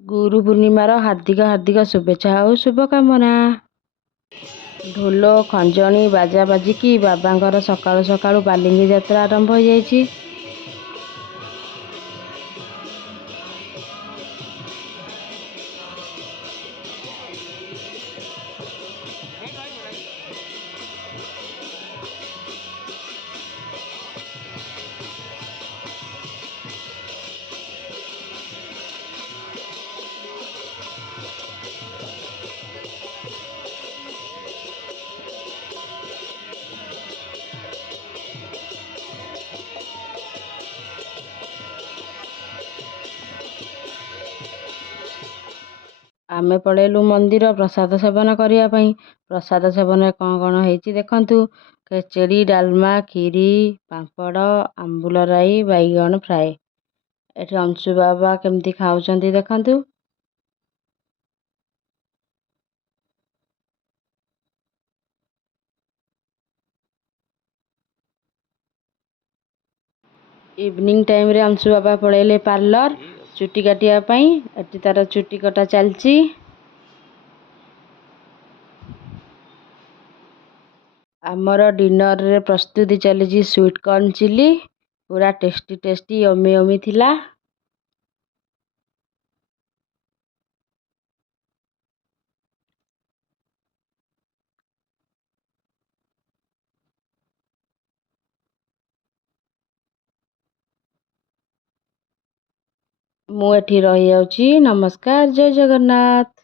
गुरु पूर्णिमार हार्दिक हार्दिक शुभेच्छा और शुभकामना। ढोल खंजणी बाजा बाजिकी बाबांकर सकाळु सकाळु बालिंगी यात्रा आरंभ हो जाइछि। आमे पळेलु मंदिर प्रसाद सेवन करिया पई। प्रसाद सेवन कौन कौन ହେଇଛି देखंतु। खेचेड़ी डालमा खीरी पांपड़ आंबुल राई बैगन फ्राए। एठी अंशु बाबा केमती खाउछंती देखंतु। इवनिंग टाइम रे अंशु बाबा पळेले पार्लर चुटी काटिया पई। एठी तार चुटी कटा चलची। आमर डिनर रे प्रस्तुति चली स्वीट कॉर्न चिली। पूरा टेस्टी टेस्टी यमी यमी थिला। मु एठी रही जाउची। नमस्कार, जय जगन्नाथ।